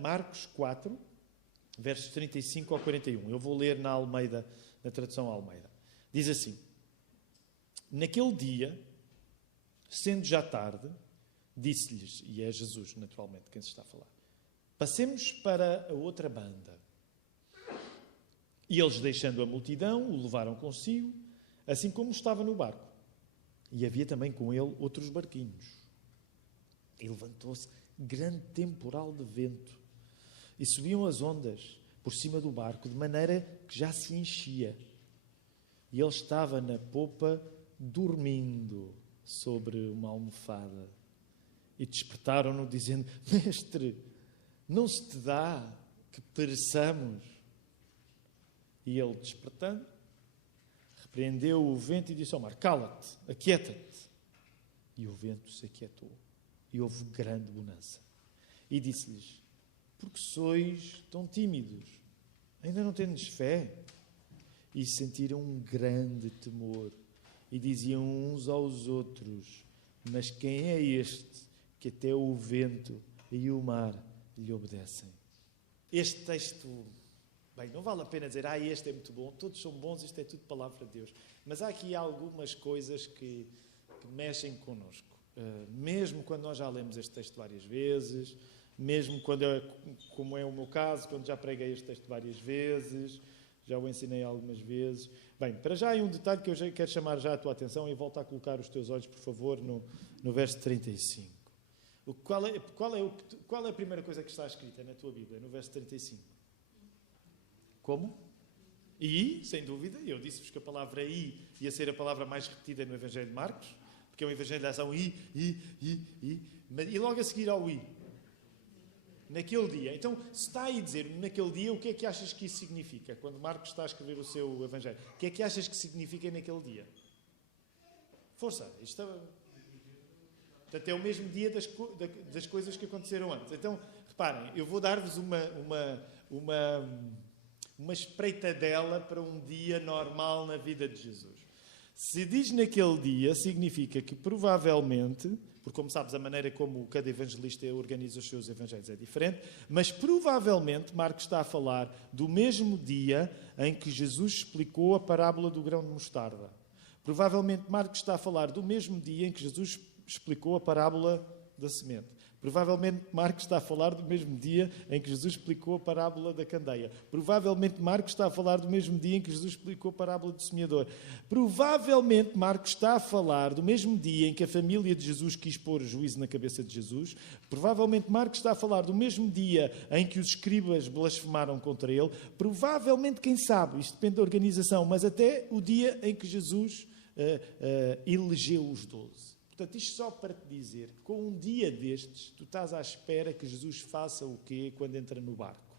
Marcos 4, versos 35 ao 41. Eu vou ler na Almeida, na tradução Almeida. Diz assim: naquele dia, sendo já tarde, disse-lhes, e é Jesus, naturalmente, quem se está a falar, passemos para a outra banda. E eles, deixando a multidão, o levaram consigo, assim como estava no barco. E havia também com ele outros barquinhos. E levantou-se grande temporal de vento, e subiam as ondas por cima do barco, de maneira que já se enchia. E ele estava na popa, dormindo sobre uma almofada. E despertaram-no, dizendo: Mestre, não se te dá que pereçamos? E ele, despertando, repreendeu o vento e disse ao mar: Cala-te, aquieta-te. E o vento se aquietou. E houve grande bonança. E disse-lhes: porque sois tão tímidos? Ainda não tendes fé? E sentiram um grande temor. E diziam uns aos outros: mas quem é este que até o vento e o mar lhe obedecem? Este texto, bem, não vale a pena dizer, este é muito bom, todos são bons, isto é tudo palavra de Deus. Mas há aqui algumas coisas que mexem connosco. Mesmo quando nós já lemos este texto várias vezes, mesmo quando, como é o meu caso, quando já preguei este texto várias vezes, já o ensinei algumas vezes. Bem, para já há um detalhe que eu já quero chamar já a tua atenção e volta a colocar os teus olhos, por favor, no verso 35. Qual é a primeira coisa que está escrita na tua Bíblia, no verso 35? Como? E, sem dúvida, eu disse-vos que a palavra "e" ia ser a palavra mais repetida no Evangelho de Marcos, porque é uma evangelização e logo a seguir ao "e". Naquele dia. Então, se está aí a dizer naquele dia, o que é que achas que isso significa? Quando Marcos está a escrever o seu Evangelho, o que é que achas que significa naquele dia? Força, isto portanto, é o mesmo dia das coisas que aconteceram antes. Então, reparem, eu vou dar-vos uma espreitadela para um dia normal na vida de Jesus. Se diz naquele dia, significa que provavelmente, porque como sabes, a maneira como cada evangelista organiza os seus evangelhos é diferente, mas provavelmente Marcos está a falar do mesmo dia em que Jesus explicou a parábola do grão de mostarda. Provavelmente Marcos está a falar do mesmo dia em que Jesus explicou a parábola da semente. Provavelmente Marcos está a falar do mesmo dia em que Jesus explicou a parábola da candeia. Provavelmente Marcos está a falar do mesmo dia em que Jesus explicou a parábola do semeador. Provavelmente Marcos está a falar do mesmo dia em que a família de Jesus quis pôr juízo na cabeça de Jesus. Provavelmente Marcos está a falar do mesmo dia em que os escribas blasfemaram contra ele. Provavelmente, quem sabe, isto depende da organização, mas até o dia em que Jesus elegeu os 12. Portanto, isto só para te dizer que com um dia destes, tu estás à espera que Jesus faça o quê quando entra no barco?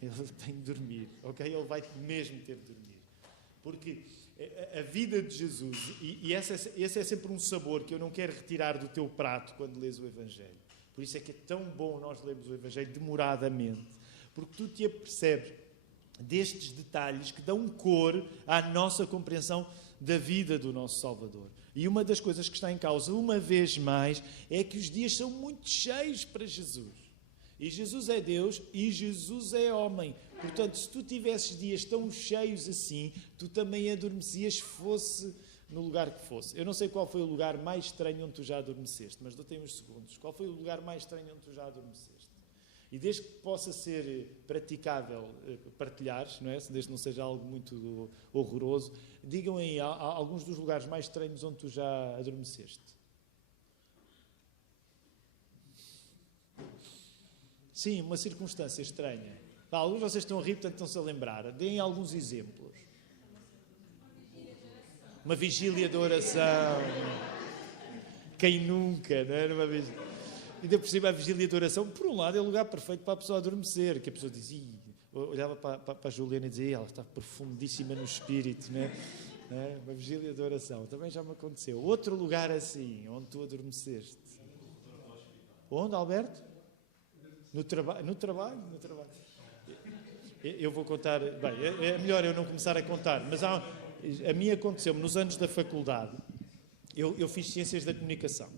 Ele tem de dormir, ok? Ele vai mesmo ter de dormir. Porque a vida de Jesus, e esse é sempre um sabor que eu não quero retirar do teu prato quando lês o Evangelho. Por isso é que é tão bom nós lermos o Evangelho demoradamente. Porque tu te apercebes destes detalhes que dão cor à nossa compreensão da vida do nosso Salvador. E uma das coisas que está em causa, uma vez mais, é que os dias são muito cheios para Jesus. E Jesus é Deus e Jesus é homem. Portanto, se tu tivesses dias tão cheios assim, tu também adormecias, fosse no lugar que fosse. Eu não sei qual foi o lugar mais estranho onde tu já adormeceste, mas dou-te uns segundos. Qual foi o lugar mais estranho onde tu já adormeceste? E desde que possa ser praticável partilhares, não é? Desde que não seja algo muito horroroso, digam aí alguns dos lugares mais estranhos onde tu já adormeceste. Sim, uma circunstância estranha. Alguns de vocês estão a rir, portanto estão-se a lembrar. Deem alguns exemplos. Uma vigília de oração. Quem nunca, não é? Numa vigília. E ainda por cima a vigília de oração, por um lado, é o lugar perfeito para a pessoa adormecer, que a pessoa dizia, olhava para a Juliana e dizia, ela está profundíssima no espírito, né? Uma vigília de oração, também já me aconteceu. Outro lugar assim, onde tu adormeceste. Onde, Alberto? No trabalho. Eu vou contar, bem, é melhor eu não começar a contar, mas a mim aconteceu-me nos anos da faculdade, eu fiz Ciências da Comunicação.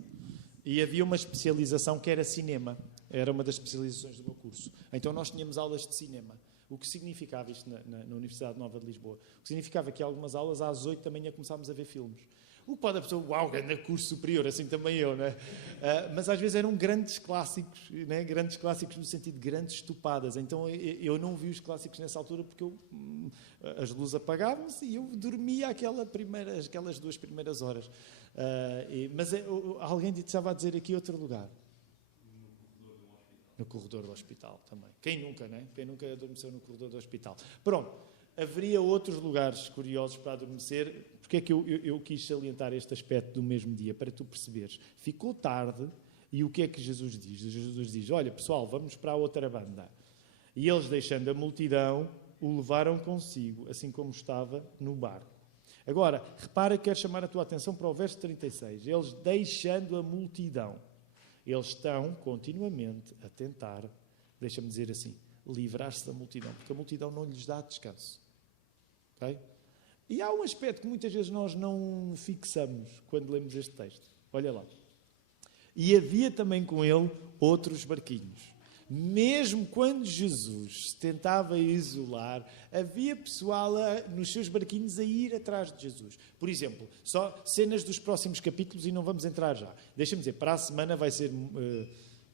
E havia uma especialização que era cinema. Era uma das especializações do meu curso. Então nós tínhamos aulas de cinema. O que significava isto na Universidade Nova de Lisboa? O que significava que algumas aulas às 8 da manhã começámos a ver filmes. O que pode a pessoa, uau, grande curso superior, assim também eu, não é? Mas às vezes eram grandes clássicos, né? Grandes clássicos no sentido de grandes estupadas. Então eu não vi os clássicos nessa altura porque as luzes apagavam-se e eu dormia aquelas 2 primeiras horas. Mas alguém estava a dizer aqui outro lugar. No corredor do hospital também. Quem nunca, né? Quem nunca adormeceu no corredor do hospital? Pronto, haveria outros lugares curiosos para adormecer. Porque é que eu quis salientar este aspecto do mesmo dia? Para tu perceberes. Ficou tarde e o que é que Jesus diz? Jesus diz, olha pessoal, vamos para a outra banda. E eles, deixando a multidão, o levaram consigo, assim como estava no barco. Agora, repara que quero chamar a tua atenção para o verso 36. Eles, deixando a multidão, eles estão continuamente a tentar, deixa-me dizer assim, livrar-se da multidão, porque a multidão não lhes dá descanso. Ok? E há um aspecto que muitas vezes nós não fixamos quando lemos este texto. Olha lá. E havia também com ele outros barquinhos. Mesmo quando Jesus se tentava isolar, havia pessoal nos seus barquinhos a ir atrás de Jesus. Por exemplo, só cenas dos próximos capítulos e não vamos entrar já. Deixa-me dizer, para a semana vai ser,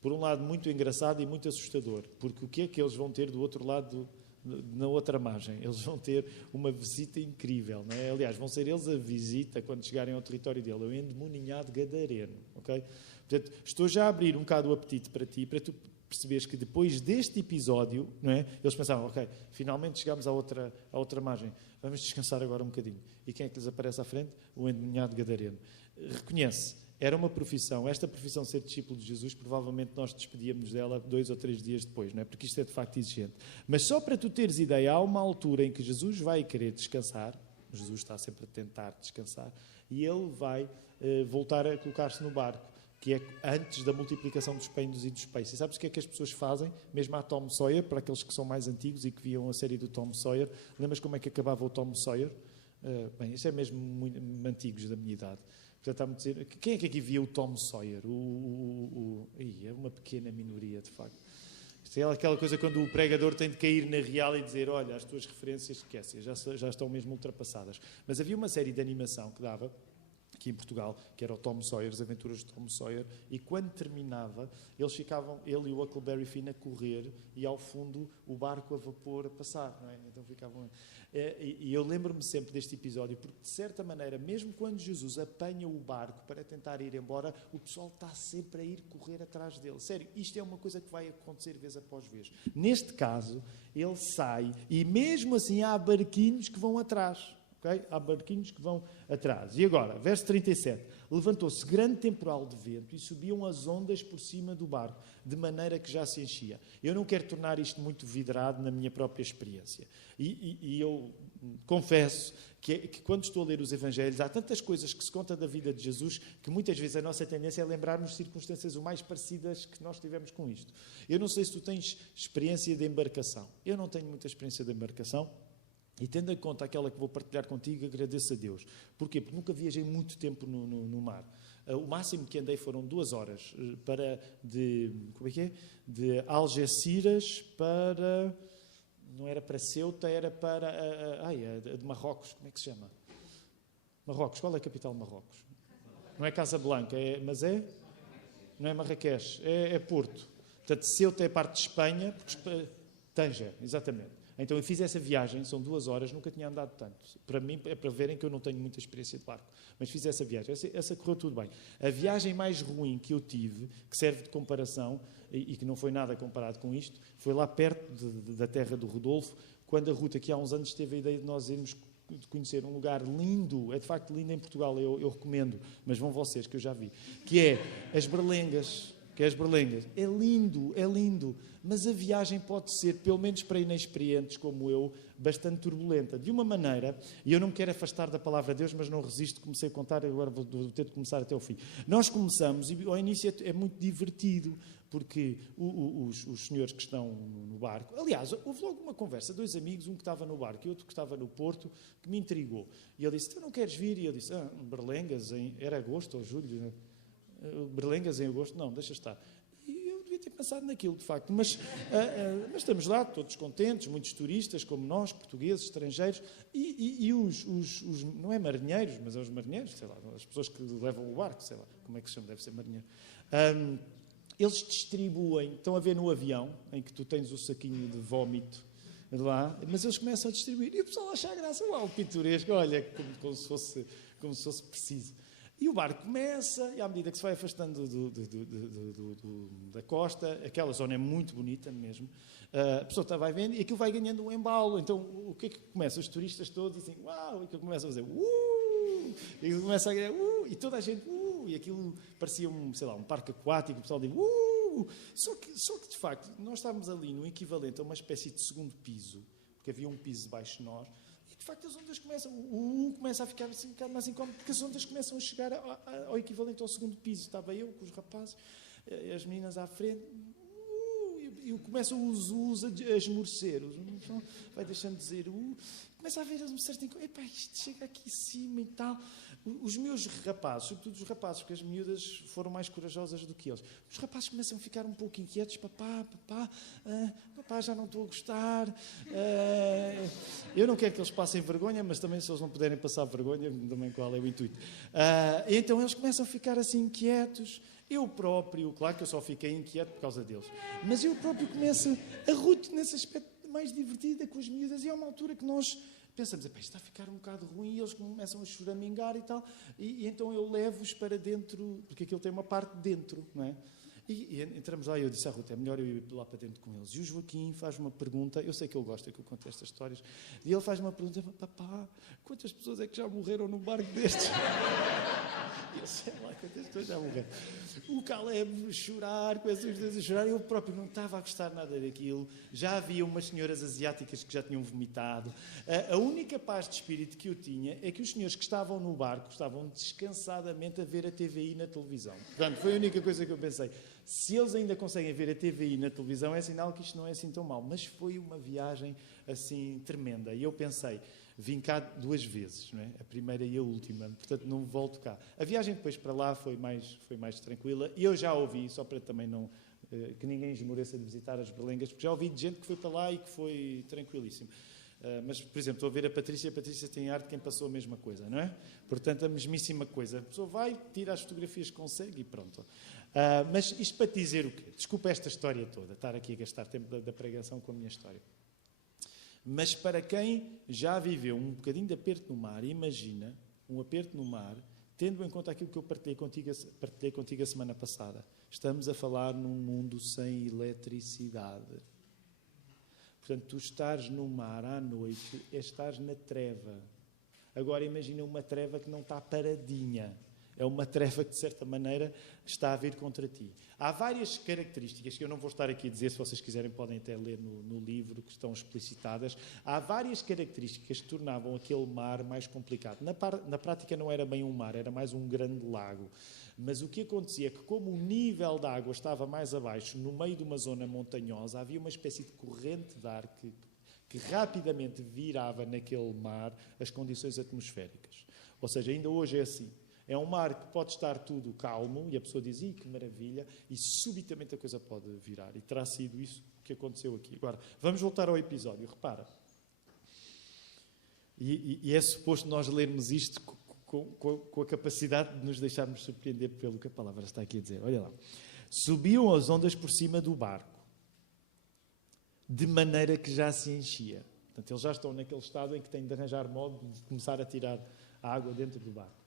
por um lado, muito engraçado e muito assustador. Porque o que é que eles vão ter do outro lado, na outra margem? Eles vão ter uma visita incrível. Não é? Aliás, vão ser eles a visita quando chegarem ao território dele. O endemoninhado gadareno. Okay? Portanto, estou já a abrir um bocado o apetite para ti, para tu percebes que depois deste episódio, não é? Eles pensavam, ok, finalmente chegamos à outra margem, vamos descansar agora um bocadinho. E quem é que lhes aparece à frente? O endemoniado gadareno. Reconhece, era uma profissão, esta profissão de ser discípulo de Jesus, provavelmente nós despedíamos dela 2 ou 3 dias depois, não é? Porque isto é de facto exigente. Mas só para tu teres ideia, há uma altura em que Jesus vai querer descansar, Jesus está sempre a tentar descansar, e ele vai voltar a colocar-se no barco, que é antes da multiplicação dos pães e dos peixes. E sabes o que é que as pessoas fazem? Mesmo a Tom Sawyer, para aqueles que são mais antigos e que viam a série do Tom Sawyer, lembras como é que acabava o Tom Sawyer? Bem, isso é mesmo muito antigos da minha idade. Portanto, está-me a dizer, quem é que aqui via o Tom Sawyer? É uma pequena minoria, de facto. Isto é aquela coisa quando o pregador tem de cair na real e dizer, olha, as tuas referências, esquece, já estão mesmo ultrapassadas. Mas havia uma série de animação que dava, aqui em Portugal, que era o Tom Sawyer, as aventuras de Tom Sawyer, e quando terminava, ele e o Huckleberry Finn a correr e ao fundo o barco a vapor a passar, não é? Então ficavam... E eu lembro-me sempre deste episódio, porque de certa maneira, mesmo quando Jesus apanha o barco para tentar ir embora, o pessoal está sempre a ir correr atrás dele. Sério, isto é uma coisa que vai acontecer vez após vez. Neste caso, ele sai e mesmo assim há barquinhos que vão atrás. Okay? Há barquinhos que vão atrás. E agora, verso 37. Levantou-se grande temporal de vento e subiam as ondas por cima do barco, de maneira que já se enchia. Eu não quero tornar isto muito vidrado na minha própria experiência. E eu confesso que quando estou a ler os Evangelhos, há tantas coisas que se conta da vida de Jesus que muitas vezes a nossa tendência é lembrar-nos circunstâncias o mais parecidas que nós tivemos com isto. Eu não sei se tu tens experiência de embarcação. Eu não tenho muita experiência de embarcação. E tendo em conta aquela que vou partilhar contigo, agradeço a Deus. Porquê? Porque nunca viajei muito tempo no mar. O máximo que andei foram 2 horas de Algeciras para... Não era para Ceuta, era para... de Marrocos. Como é que se chama? Marrocos. Qual é a capital de Marrocos? Não é Casablanca, mas é? Não é Marrakech, é Porto. Portanto, Ceuta é parte de Espanha, Tanger, exatamente. Então eu fiz essa viagem, são 2 horas, nunca tinha andado tanto. Para mim, é para verem que eu não tenho muita experiência de barco. Mas fiz essa viagem, essa correu tudo bem. A viagem mais ruim que eu tive, que serve de comparação, e que não foi nada comparado com isto, foi lá perto da terra do Rodolfo, quando a Ruta, que há uns anos teve a ideia de nós irmos conhecer um lugar lindo, é de facto lindo em Portugal, eu recomendo, mas vão vocês, que eu já vi, que é as Berlengas. É lindo, mas a viagem pode ser, pelo menos para inexperientes como eu, bastante turbulenta. De uma maneira, e eu não me quero afastar da palavra de Deus, mas não resisto, comecei a contar, agora vou ter de começar até o fim. Nós começamos, e ao início é muito divertido, porque os senhores que estão no barco... Aliás, houve logo uma conversa, 2 amigos, um que estava no barco e outro que estava no Porto, que me intrigou. E ele disse, tu não queres vir? E eu disse, Berlengas, era agosto ou julho, Berlengas em agosto? Não, deixa estar. E eu devia devia ter pensado naquilo, de facto. Mas estamos lá, todos contentes, muitos turistas, como nós, portugueses, estrangeiros, e os não é marinheiros, mas é os marinheiros, sei lá, as pessoas que levam o barco, sei lá, como é que se chama, deve ser marinheiro. Eles distribuem, estão a ver no avião, em que tu tens o saquinho de vómito lá, mas eles começam a distribuir. E o pessoal acha a graça, uau, pitoresco, olha, como se fosse preciso. E o barco começa, e à medida que se vai afastando da costa, aquela zona é muito bonita mesmo, a pessoa vai vendo e aquilo vai ganhando um embalo. Então, o que é que começa? Os turistas todos dizem, uau, e aquilo começa a fazer, e aquilo começa a ganhar, e toda a gente, e aquilo parecia um parque aquático, o pessoal diz, Só que, de facto, nós estávamos ali no equivalente a uma espécie de segundo piso, porque havia um piso debaixo de nós, e, de facto, as ondas começam, começa a ficar assim, um bocado mais incómodo, porque as ondas começam a chegar ao equivalente ao segundo piso. Estava eu com os rapazes, as meninas à frente, e começam os a esmorecer, vai deixando de dizer, começa a ver um certo encontro, epá, isto chega aqui em cima e tal. Os meus rapazes, sobretudo os rapazes, porque as miúdas foram mais corajosas do que eles, os rapazes começam a ficar um pouco inquietos, papá, já não estou a gostar, eu não quero que eles passem vergonha, mas também se eles não puderem passar vergonha, também qual é o intuito. Então eles começam a ficar assim inquietos. Eu próprio, claro que eu só fiquei inquieto por causa deles, mas eu próprio começo a ruto nesse aspecto mais divertido com as miúdas, e é uma altura que nós pensamos, isto está a ficar um bocado ruim, e eles começam a choramingar e tal, e então eu levo-os para dentro, porque aquilo tem uma parte de dentro, não é? E entramos lá e eu disse à Ruth, é melhor eu ir lá para dentro com eles. E o Joaquim faz uma pergunta, eu sei que ele gosta que eu conte estas histórias, e ele faz uma pergunta, papá, quantas pessoas é que já morreram num barco destes? Eu sei lá quantas pessoas já morreram. O Caleb chorar, com esses dois a chorar, eu próprio não estava a gostar nada daquilo. Já havia umas senhoras asiáticas que já tinham vomitado. A única paz de espírito que eu tinha é que os senhores que estavam no barco estavam descansadamente a ver a TVI na televisão. Portanto, foi a única coisa que eu pensei. Se eles ainda conseguem ver a TVI na televisão, é sinal que isto não é assim tão mau. Mas foi uma viagem assim tremenda. E eu pensei, vim cá 2 vezes, não é? A primeira e a última, portanto não volto cá. A viagem depois para lá foi mais tranquila, e eu já ouvi, só para também não que ninguém esmoreça de visitar as Berlengas, porque já ouvi de gente que foi para lá e que foi tranquilíssimo. Mas, por exemplo, estou a ver a Patrícia tem arte, quem passou a mesma coisa, não é? Portanto, a mesmíssima coisa. A pessoa vai, tira as fotografias que consegue e pronto. Mas isto para te dizer o quê? Desculpa esta história toda, estar aqui a gastar tempo da pregação com a minha história. Mas para quem já viveu um bocadinho de aperto no mar, imagina um aperto no mar, tendo em conta aquilo que eu partilhei contigo a semana passada. Estamos a falar num mundo sem eletricidade. Portanto, tu estares no mar à noite, estás na treva. Agora imagina uma treva que não está paradinha. É uma treva que, de certa maneira, está a vir contra ti. Há várias características que eu não vou estar aqui a dizer, se vocês quiserem podem até ler no livro, que estão explicitadas. Há várias características que tornavam aquele mar mais complicado. Na prática não era bem um mar, era mais um grande lago. Mas o que acontecia é que, como o nível da água estava mais abaixo, no meio de uma zona montanhosa, havia uma espécie de corrente de ar que rapidamente virava naquele mar as condições atmosféricas. Ou seja, ainda hoje é assim. É um mar que pode estar tudo calmo e a pessoa diz, que maravilha, e subitamente a coisa pode virar. E terá sido isso que aconteceu aqui. Agora, vamos voltar ao episódio. Repara. E é suposto nós lermos isto com a capacidade de nos deixarmos surpreender pelo que a palavra está aqui a dizer. Olha lá. Subiam as ondas por cima do barco, de maneira que já se enchia. Portanto, eles já estão naquele estado em que têm de arranjar modo de começar a tirar a água dentro do barco.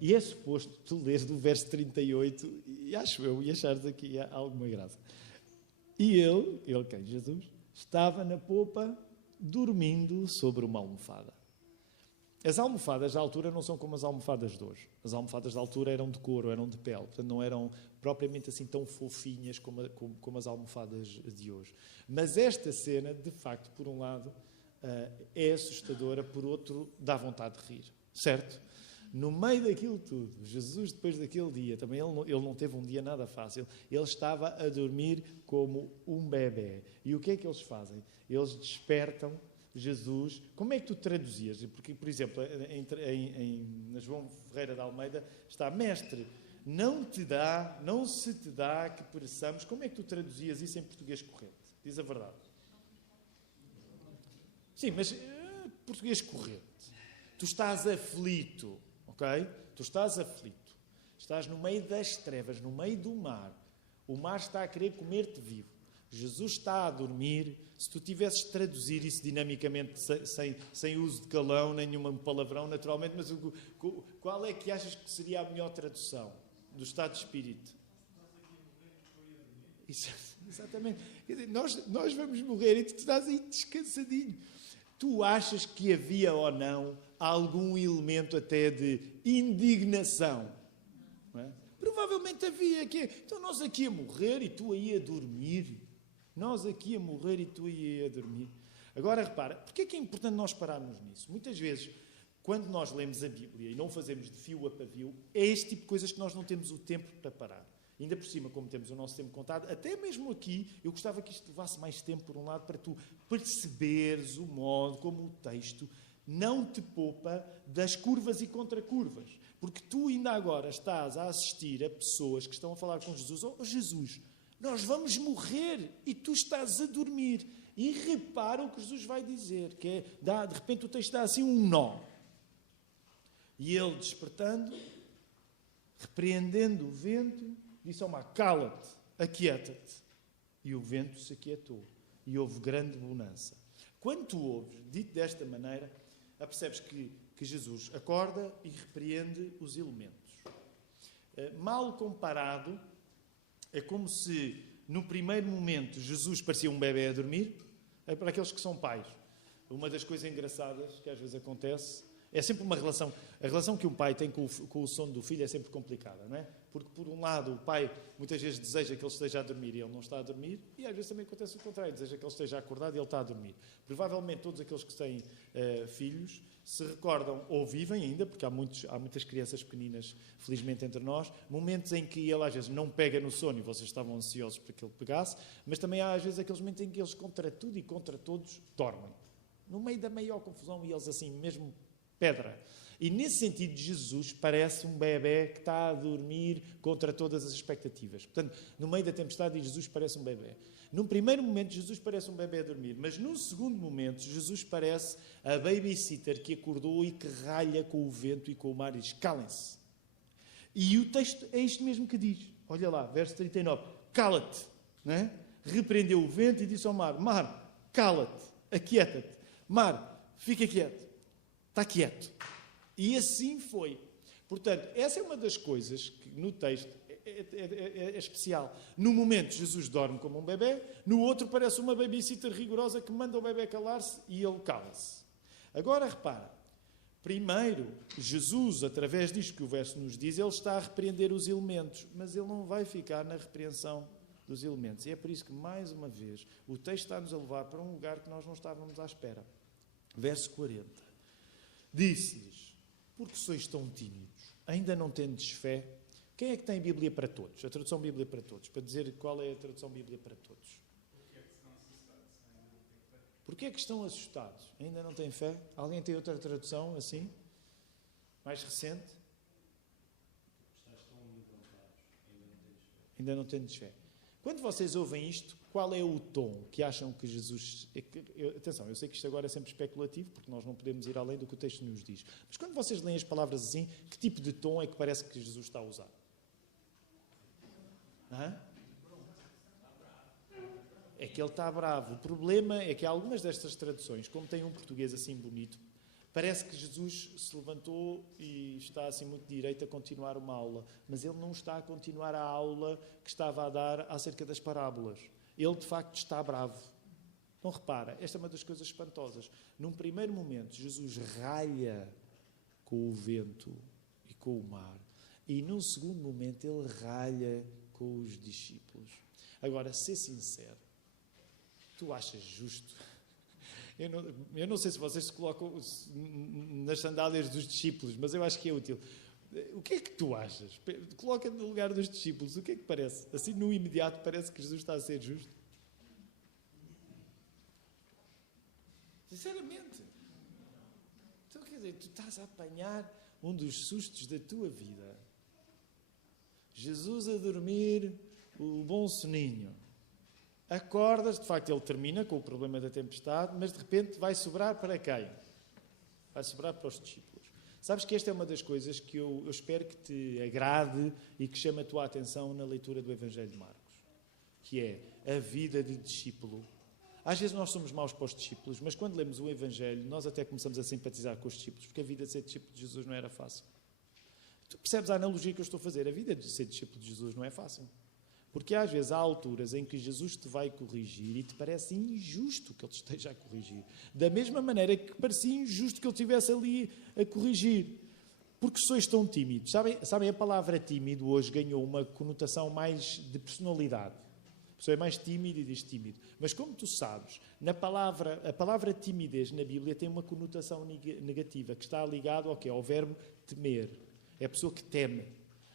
E é suposto tu leres do verso 38, e acho eu, e achares aqui alguma graça. E ele quem? Jesus, estava na popa, dormindo sobre uma almofada. As almofadas da altura não são como as almofadas de hoje. As almofadas da altura eram de couro, eram de pele, portanto não eram propriamente assim tão fofinhas como as almofadas de hoje. Mas esta cena, de facto, por um lado, é assustadora, por outro, dá vontade de rir, certo? No meio daquilo tudo, Jesus, depois daquele dia, também ele não teve um dia nada fácil, ele estava a dormir como um bebê. E o que é que eles fazem? Eles despertam Jesus. Como é que tu traduzias? Porque, por exemplo, na João Ferreira de Almeida está mestre, não se te dá que pereçamos. Como é que tu traduzias isso em português correto? Diz a verdade. Sim, mas português correto. Tu estás aflito, ok? Tu estás aflito. Estás no meio das trevas, no meio do mar. O mar está a querer comer-te vivo. Jesus está a dormir. Se tu tivesses de traduzir isso dinamicamente, sem uso de calão, nenhum palavrão, naturalmente, mas qual é que achas que seria a melhor tradução do estado de espírito? Exatamente. Quer dizer, nós vamos morrer e tu estás aí descansadinho. Tu achas que havia ou não algum elemento até de indignação? Não é? Provavelmente havia. Então nós aqui a morrer e tu aí a dormir. Nós aqui a morrer e tu aí a dormir. Agora repara, porque é que é importante nós pararmos nisso? Muitas vezes, quando nós lemos a Bíblia e não fazemos de fio a pavio, é este tipo de coisas que nós não temos o tempo para parar. Ainda por cima, como temos o nosso tempo contado, até mesmo aqui, eu gostava que isto levasse mais tempo, por um lado, para tu perceberes o modo como o texto não te poupa das curvas e contracurvas. Porque tu ainda agora estás a assistir a pessoas que estão a falar com Jesus. Oh, Jesus, nós vamos morrer e tu estás a dormir. E repara o que Jesus vai dizer, que é, de repente o texto dá assim um nó. E ele, despertando, repreendendo o vento, disse ao mar, cala-te, aquieta-te. E o vento se aquietou. E houve grande bonança. Quando tu ouves, dito desta maneira, percebes que Jesus acorda e repreende os elementos. Mal comparado, é como se, no primeiro momento, Jesus parecia um bebê a dormir. É para aqueles que são pais. Uma das coisas engraçadas que às vezes acontece é sempre uma relação. A relação que um pai tem com o sono do filho é sempre complicada, não é? Porque, por um lado, o pai muitas vezes deseja que ele esteja a dormir e ele não está a dormir, e às vezes também acontece o contrário, deseja que ele esteja acordado e ele está a dormir. Provavelmente todos aqueles que têm filhos se recordam, ou vivem ainda, porque há muitas crianças pequeninas, felizmente, entre nós, momentos em que ele às vezes não pega no sono e vocês estavam ansiosos para que ele pegasse, mas também há às vezes aqueles momentos em que eles, contra tudo e contra todos, dormem. No meio da maior confusão, e eles assim, mesmo pedra. E nesse sentido, Jesus parece um bebê que está a dormir contra todas as expectativas. Portanto, no meio da tempestade, Jesus parece um bebê. Num primeiro momento, Jesus parece um bebê a dormir. Mas num segundo momento, Jesus parece a babysitter que acordou e que ralha com o vento e com o mar e diz, calem-se. E o texto é isto mesmo que diz. Olha lá, verso 39. Cala-te. Não é? Repreendeu o vento e disse ao mar, mar, cala-te, aquieta-te. Mar, fica quieto. Está quieto. E assim foi. Portanto, essa é uma das coisas que no texto é especial. No momento, Jesus dorme como um bebê. No outro, parece uma babysitter rigorosa que manda o bebê calar-se e ele cala-se. Agora, repara. Primeiro, Jesus, através disto que o verso nos diz, ele está a repreender os elementos. Mas ele não vai ficar na repreensão dos elementos. E é por isso que, mais uma vez, o texto está-nos a levar para um lugar que nós não estávamos à espera. Verso 40. Disse-lhes, porque sois tão tímidos, ainda não tendes fé? Quem é que tem Bíblia para todos? A tradução Bíblia para todos. Para dizer qual é a tradução Bíblia para todos. Porquê é que estão assustados? Ainda não têm fé? Alguém tem outra tradução assim? Mais recente? Ainda não tendes fé. Quando vocês ouvem isto, qual é o tom que acham que Jesus... Atenção, eu sei que isto agora é sempre especulativo, porque nós não podemos ir além do que o texto nos diz. Mas quando vocês leem as palavras assim, que tipo de tom é que parece que Jesus está a usar? É que ele está bravo. O problema é que algumas destas traduções, como tem um português assim bonito, parece que Jesus se levantou e está assim muito direito a continuar uma aula. Mas ele não está a continuar a aula que estava a dar acerca das parábolas. Ele, de facto, está bravo. Então, repara, esta é uma das coisas espantosas. Num primeiro momento, Jesus ralha com o vento e com o mar. E num segundo momento, ele ralha com os discípulos. Agora, ser sincero, tu achas justo? Eu não sei se vocês se colocam nas sandálias dos discípulos, mas eu acho que é útil. O que é que tu achas? Coloca-te no lugar dos discípulos. O que é que parece? Assim, no imediato, parece que Jesus está a ser justo? Sinceramente. Então, quer dizer, tu estás a apanhar um dos sustos da tua vida. Jesus a dormir o bom soninho. Acordas, de facto ele termina com o problema da tempestade, mas de repente vai sobrar para quem? Vai sobrar para os discípulos. Sabes que esta é uma das coisas que eu espero que te agrade e que chame a tua atenção na leitura do Evangelho de Marcos, que é a vida de discípulo. Às vezes nós somos maus para os discípulos, mas quando lemos o Evangelho, nós até começamos a simpatizar com os discípulos, porque a vida de ser discípulo de Jesus não era fácil. Tu percebes a analogia que eu estou a fazer? A vida de ser discípulo de Jesus não é fácil. Porque às vezes há alturas em que Jesus te vai corrigir e te parece injusto que ele te esteja a corrigir. Da mesma maneira que parecia injusto que ele estivesse ali a corrigir. Porque sois tão tímidos. Sabem, a palavra tímido hoje ganhou uma conotação mais de personalidade. A pessoa é mais tímida e diz tímido. Mas como tu sabes, a palavra timidez na Bíblia tem uma conotação negativa, que está ligado ao quê? Ao verbo temer. É a pessoa que teme.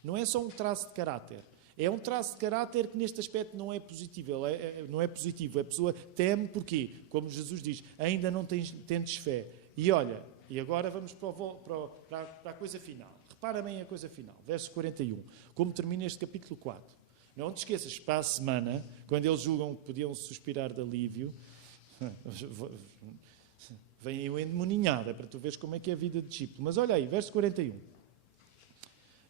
Não é só um traço de caráter. É um traço de caráter que neste aspecto não é positivo. Não é positivo. A pessoa teme porquê? Como Jesus diz, ainda não tens fé. E olha, e agora vamos para a coisa final. Repara bem a coisa final. Verso 41. Como termina este capítulo 4. Não te esqueças, para a semana, quando eles julgam que podiam suspirar de alívio, vem o endemoninhado, é para tu veres como é que é a vida de discípulo. Mas olha aí, verso 41.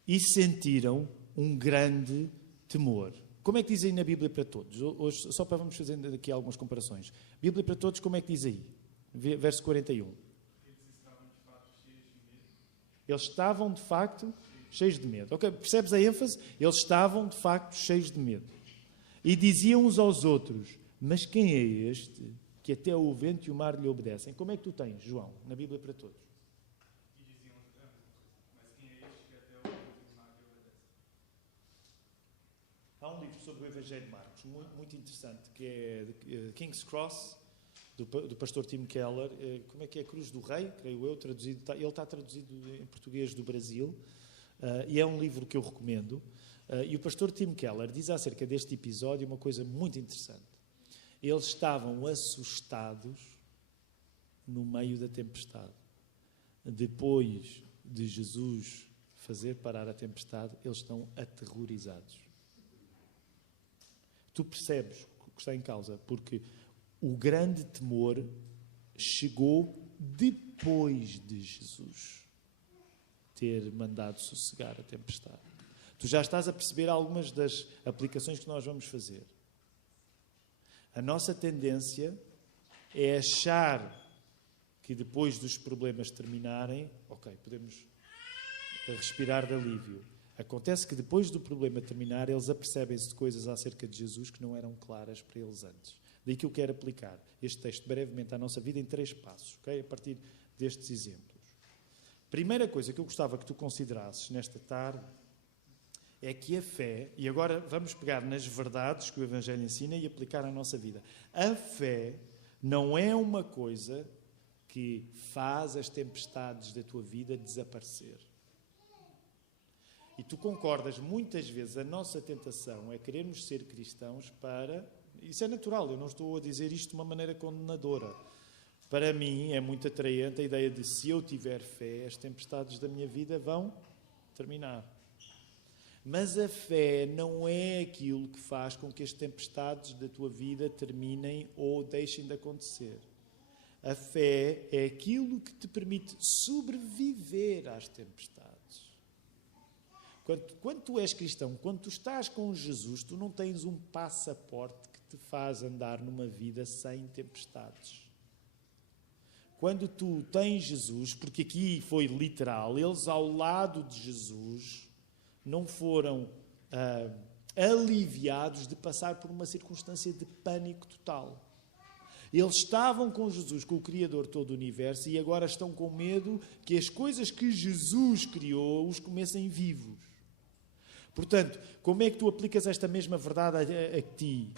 E sentiram um grande temor. Como é que diz aí na Bíblia para todos? Hoje, só para vamos fazer aqui algumas comparações. Bíblia para todos, como é que diz aí? Verso 41. Eles estavam de facto cheios de medo. Ok, percebes a ênfase? Eles estavam de facto cheios de medo. E diziam uns aos outros, mas quem é este que até o vento e o mar lhe obedecem? Como é que tu tens, João, na Bíblia para todos? Há um livro sobre o Evangelho de Marcos, muito interessante, que é King's Cross, do pastor Tim Keller. Como é que é? Cruz do Rei, creio eu, traduzido. Ele está traduzido em português do Brasil, e é um livro que eu recomendo. E o pastor Tim Keller diz acerca deste episódio uma coisa muito interessante. Eles estavam assustados no meio da tempestade. Depois de Jesus fazer parar a tempestade, eles estão aterrorizados. Tu percebes o que está em causa, porque o grande temor chegou depois de Jesus ter mandado sossegar a tempestade. Tu já estás a perceber algumas das aplicações que nós vamos fazer. A nossa tendência é achar que depois dos problemas terminarem, ok, podemos respirar de alívio. Acontece que depois do problema terminar, eles apercebem-se de coisas acerca de Jesus que não eram claras para eles antes. Daí que eu quero aplicar este texto brevemente à nossa vida em 3 passos, ok? A partir destes exemplos. Primeira coisa que eu gostava que tu considerasses nesta tarde é que a fé, e agora vamos pegar nas verdades que o Evangelho ensina e aplicar à nossa vida. A fé não é uma coisa que faz as tempestades da tua vida desaparecer. E tu concordas, muitas vezes a nossa tentação é querermos ser cristãos para... Isso é natural, eu não estou a dizer isto de uma maneira condenadora. Para mim é muito atraente a ideia de se eu tiver fé, as tempestades da minha vida vão terminar. Mas a fé não é aquilo que faz com que as tempestades da tua vida terminem ou deixem de acontecer. A fé é aquilo que te permite sobreviver às tempestades. Quando tu és cristão, quando tu estás com Jesus, tu não tens um passaporte que te faz andar numa vida sem tempestades. Quando tu tens Jesus, porque aqui foi literal, eles ao lado de Jesus não foram aliviados de passar por uma circunstância de pânico total. Eles estavam com Jesus, com o Criador de todo o universo, e agora estão com medo que as coisas que Jesus criou os comecem vivos. Portanto, como é que tu aplicas esta mesma verdade a ti,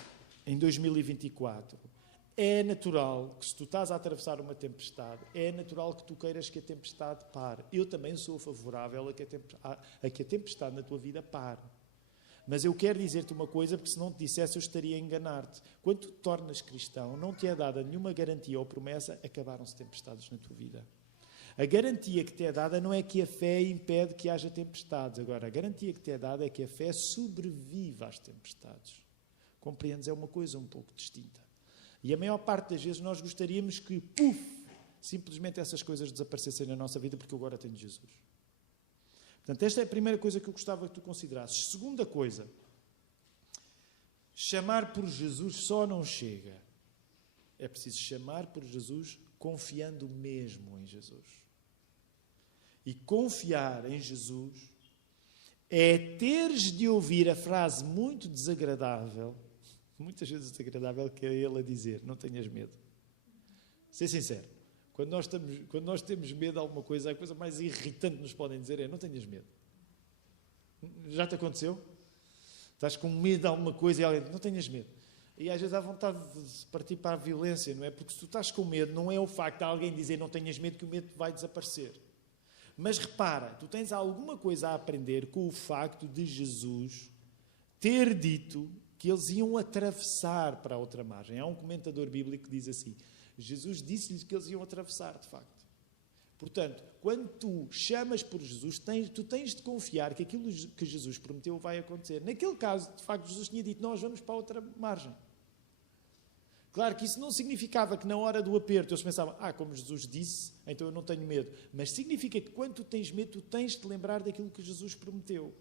em 2024? É natural que se tu estás a atravessar uma tempestade, é natural que tu queiras que a tempestade pare. Eu também sou favorável a que a tempestade na tua vida pare. Mas eu quero dizer-te uma coisa, porque se não te dissesse eu estaria a enganar-te. Quando tu te tornas cristão, não te é dada nenhuma garantia ou promessa, acabaram-se tempestades na tua vida. A garantia que te é dada não é que a fé impede que haja tempestades. Agora, a garantia que te é dada é que a fé sobrevive às tempestades. Compreendes? É uma coisa um pouco distinta. E a maior parte das vezes nós gostaríamos que, simplesmente essas coisas desaparecessem na nossa vida porque eu agora tenho Jesus. Portanto, esta é a primeira coisa que eu gostava que tu considerasses. Segunda coisa, chamar por Jesus só não chega. É preciso chamar por Jesus confiando mesmo em Jesus. E confiar em Jesus é teres de ouvir a frase muito desagradável, muitas vezes desagradável, que é ele a dizer, não tenhas medo. Ser sincero, quando nós temos medo de alguma coisa, a coisa mais irritante que nos podem dizer é, não tenhas medo. Já te aconteceu? Estás com medo de alguma coisa e alguém diz, não tenhas medo. E às vezes há vontade de partir para a violência, não é? Porque se tu estás com medo, não é o facto de alguém dizer não tenhas medo que o medo vai desaparecer. Mas repara, tu tens alguma coisa a aprender com o facto de Jesus ter dito que eles iam atravessar para a outra margem. Há um comentador bíblico que diz assim, Jesus disse-lhes que eles iam atravessar, de facto. Portanto, quando tu chamas por Jesus, tu tens de confiar que aquilo que Jesus prometeu vai acontecer. Naquele caso, de facto, Jesus tinha dito, nós vamos para a outra margem. Claro que isso não significava que na hora do aperto eles pensavam, como Jesus disse, então eu não tenho medo. Mas significa que quando tu tens medo, tu tens de te lembrar daquilo que Jesus prometeu.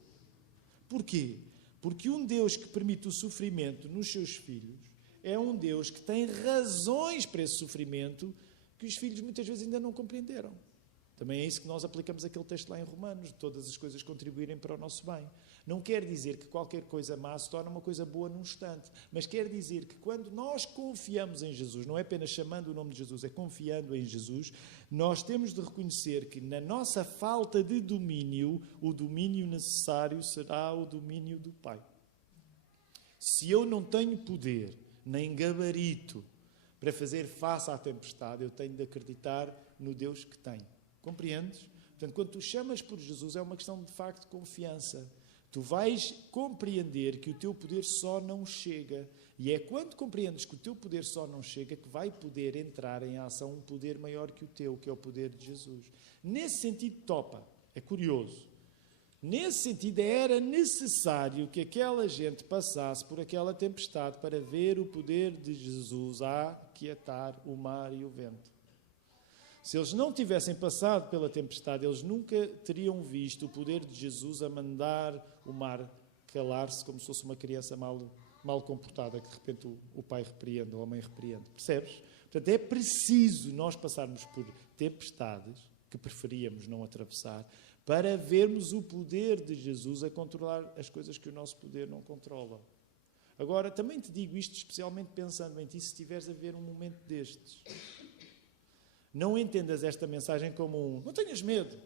Porquê? Porque um Deus que permite o sofrimento nos seus filhos é um Deus que tem razões para esse sofrimento que os filhos muitas vezes ainda não compreenderam. Também é isso que nós aplicamos aquele texto lá em Romanos, de todas as coisas contribuírem para o nosso bem. Não quer dizer que qualquer coisa má se torna uma coisa boa num instante, mas quer dizer que quando nós confiamos em Jesus, não é apenas chamando o nome de Jesus, é confiando em Jesus, nós temos de reconhecer que na nossa falta de domínio, o domínio necessário será o domínio do Pai. Se eu não tenho poder, nem gabarito, para fazer face à tempestade, eu tenho de acreditar no Deus que tem. Compreendes? Portanto, quando tu chamas por Jesus, é uma questão de facto de confiança. Tu vais compreender que o teu poder só não chega. E é quando compreendes que o teu poder só não chega que vai poder entrar em ação um poder maior que o teu, que é o poder de Jesus. Nesse sentido, topa. É curioso. Nesse sentido, era necessário que aquela gente passasse por aquela tempestade para ver o poder de Jesus a aquietar o mar e o vento. Se eles não tivessem passado pela tempestade, eles nunca teriam visto o poder de Jesus a mandar o mar calar-se como se fosse uma criança mal comportada, que de repente o pai repreende ou a mãe repreende. Percebes? Portanto, é preciso nós passarmos por tempestades, que preferíamos não atravessar, para vermos o poder de Jesus a controlar as coisas que o nosso poder não controla. Agora, também te digo isto especialmente pensando em ti, se estiveres a ver um momento destes. Não entendas esta mensagem como não tenhas medo,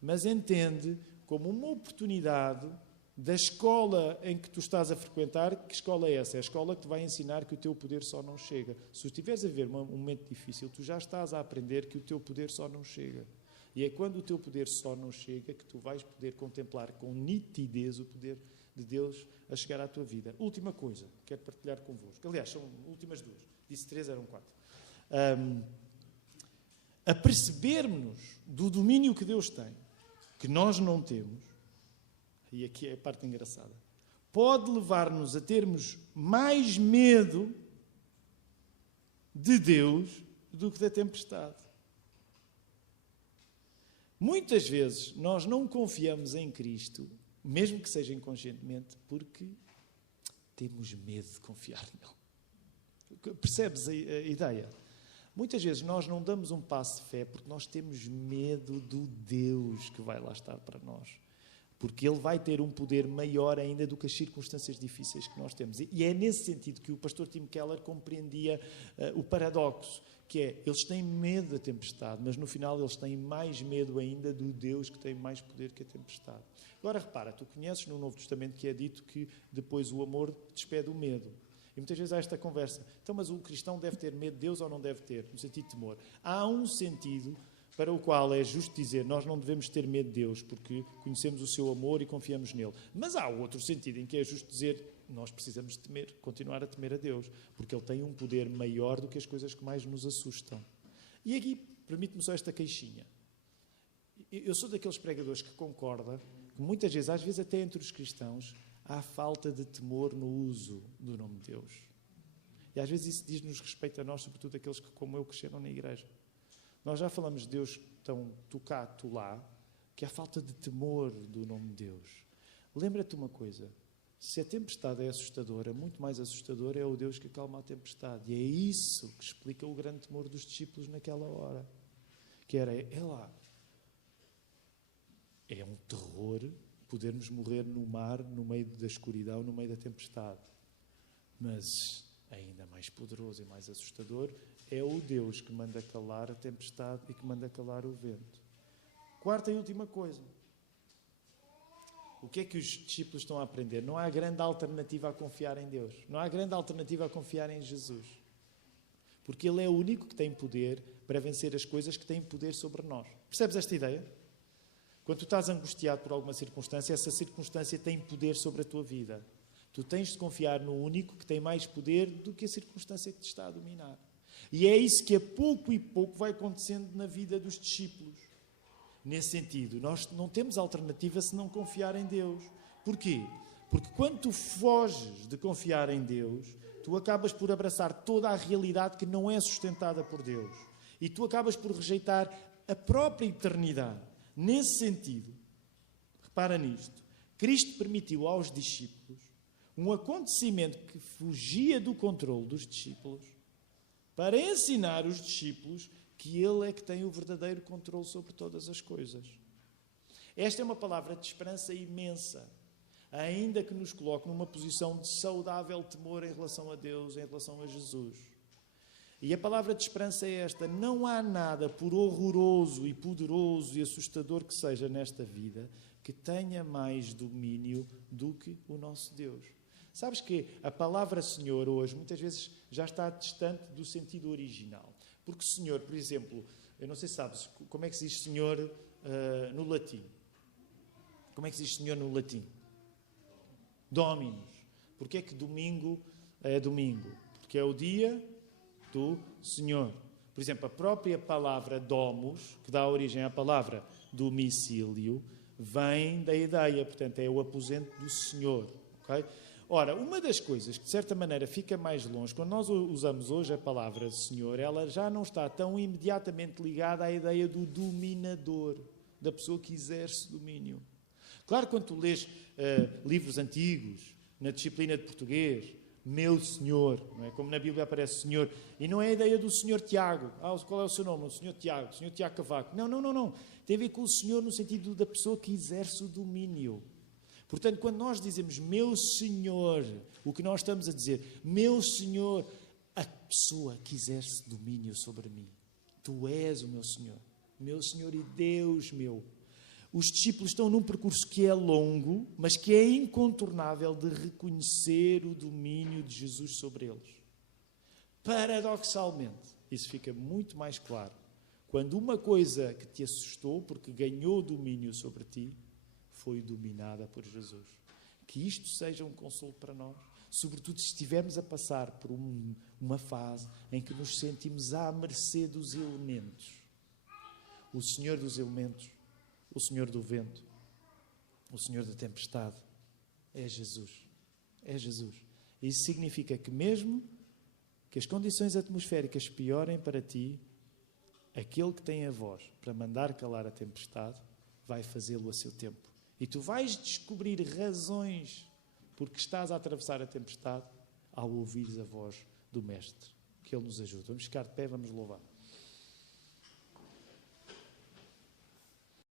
mas entende como uma oportunidade da escola em que tu estás a frequentar. Que escola é essa? É a escola que te vai ensinar que o teu poder só não chega. Se estiveres a ver um momento difícil, tu já estás a aprender que o teu poder só não chega. E é quando o teu poder só não chega que tu vais poder contemplar com nitidez o poder de Deus a chegar à tua vida. Última coisa que quero partilhar convosco. Aliás, são últimas duas. Disse 3, eram 4. A percebermos do domínio que Deus tem, que nós não temos, e aqui é a parte engraçada, pode levar-nos a termos mais medo de Deus do que da tempestade. Muitas vezes nós não confiamos em Cristo, mesmo que seja inconscientemente, porque temos medo de confiar nele. Percebes a ideia? Muitas vezes nós não damos um passo de fé porque nós temos medo do Deus que vai lá estar para nós. Porque Ele vai ter um poder maior ainda do que as circunstâncias difíceis que nós temos. E é nesse sentido que o pastor Tim Keller compreendia o paradoxo, que é, eles têm medo da tempestade, mas no final eles têm mais medo ainda do Deus que tem mais poder que a tempestade. Agora repara, tu conheces no Novo Testamento que é dito que depois o amor despede o medo. E muitas vezes há esta conversa, então mas o cristão deve ter medo de Deus ou não deve ter? No sentido de temor. Há um sentido para o qual é justo dizer, nós não devemos ter medo de Deus, porque conhecemos o seu amor e confiamos nele. Mas há outro sentido em que é justo dizer, nós precisamos de temer, continuar a temer a Deus, porque Ele tem um poder maior do que as coisas que mais nos assustam. E aqui permite-me só esta queixinha. Eu sou daqueles pregadores que concorda que muitas vezes, às vezes até entre os cristãos, há falta de temor no uso do nome de Deus. E às vezes isso diz-nos respeito a nós, sobretudo aqueles que, como eu, cresceram na igreja. Nós já falamos de Deus tão tu cá, tu lá, que há falta de temor do nome de Deus. Lembra-te uma coisa, se a tempestade é assustadora, muito mais assustador é o Deus que acalma a tempestade. E é isso que explica o grande temor dos discípulos naquela hora. Que era, é um terror podermos morrer no mar, no meio da escuridão, no meio da tempestade. Mas ainda mais poderoso e mais assustador é o Deus que manda calar a tempestade e que manda calar o vento. Quarta e última coisa. O que é que os discípulos estão a aprender? Não há grande alternativa a confiar em Deus. Não há grande alternativa a confiar em Jesus. Porque Ele é o único que tem poder para vencer as coisas que têm poder sobre nós. Percebes esta ideia? Quando tu estás angustiado por alguma circunstância, essa circunstância tem poder sobre a tua vida. Tu tens de confiar no único que tem mais poder do que a circunstância que te está a dominar. E é isso que a pouco e pouco vai acontecendo na vida dos discípulos. Nesse sentido, nós não temos alternativa se não confiar em Deus. Porquê? Porque quando tu foges de confiar em Deus, tu acabas por abraçar toda a realidade que não é sustentada por Deus. E tu acabas por rejeitar a própria eternidade. Nesse sentido, repara nisto, Cristo permitiu aos discípulos um acontecimento que fugia do controle dos discípulos para ensinar os discípulos que Ele é que tem o verdadeiro controle sobre todas as coisas. Esta é uma palavra de esperança imensa, ainda que nos coloque numa posição de saudável temor em relação a Deus, em relação a Jesus. E a palavra de esperança é esta: não há nada, por horroroso e poderoso e assustador que seja nesta vida, que tenha mais domínio do que o nosso Deus. Sabes que a palavra Senhor hoje muitas vezes já está distante do sentido original. Porque Senhor, por exemplo, eu não sei se sabes, como é que se diz Senhor no latim? Como é que se diz Senhor no latim? Dominus. Porquê é que domingo é domingo? Porque é o dia do Senhor. Por exemplo, a própria palavra domus, que dá origem à palavra domicílio, vem da ideia, portanto, é o aposento do Senhor. Okay? Ora, uma das coisas que, de certa maneira, fica mais longe, quando nós usamos hoje a palavra Senhor, ela já não está tão imediatamente ligada à ideia do dominador, da pessoa que exerce domínio. Claro, quando tu lês livros antigos, na disciplina de português, meu Senhor, não é? Como na Bíblia aparece Senhor, e não é a ideia do Senhor Tiago. Qual é o seu nome? O Senhor Tiago Cavaco. Não. Tem a ver com o Senhor no sentido da pessoa que exerce o domínio. Portanto, quando nós dizemos meu Senhor, o que nós estamos a dizer, meu Senhor, a pessoa que exerce domínio sobre mim. Tu és o meu Senhor e Deus meu. Os discípulos estão num percurso que é longo, mas que é incontornável de reconhecer o domínio de Jesus sobre eles. Paradoxalmente, isso fica muito mais claro quando uma coisa que te assustou, porque ganhou domínio sobre ti, foi dominada por Jesus. Que isto seja um consolo para nós, sobretudo se estivermos a passar por uma fase em que nos sentimos à mercê dos elementos. O Senhor dos elementos, o Senhor do vento, o Senhor da tempestade, é Jesus. É Jesus. Isso significa que mesmo que as condições atmosféricas piorem para ti, aquele que tem a voz para mandar calar a tempestade vai fazê-lo a seu tempo. E tu vais descobrir razões porque estás a atravessar a tempestade ao ouvires a voz do Mestre. Que Ele nos ajude. Vamos ficar de pé, vamos louvar.